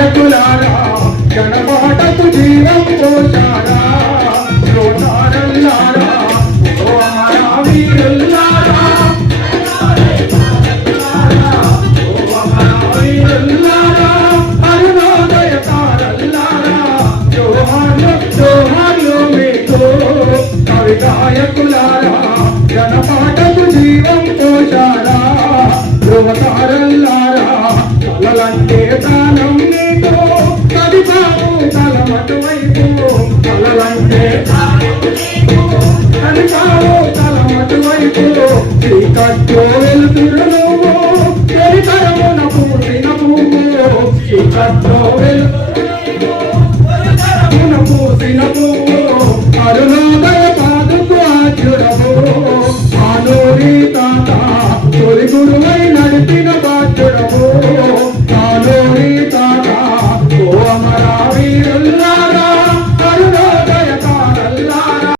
గాయకులారా జనపాటకు జీవం పోశారా శ్రోతారల్లారా ఓ అమరా వీరుల్లారా ఓ అమరా వీరుల్లారా అరుణోదయకారల్లారా జోహార్లు జోహార్లు మీకు కవి గాయకులారా జనపాటకు జీవం పోశారా ధ్రువతారల్లారా కలలంటే ప్రాణం నీకు కవితావు కలమటువైపు కలలంటే కవితావు కలమటువైపు శ్రీకట్టో వెలుతురు నువ్వు పెరితరమున పూసిన పువ్వు శ్రీకట్టో వెలుతురు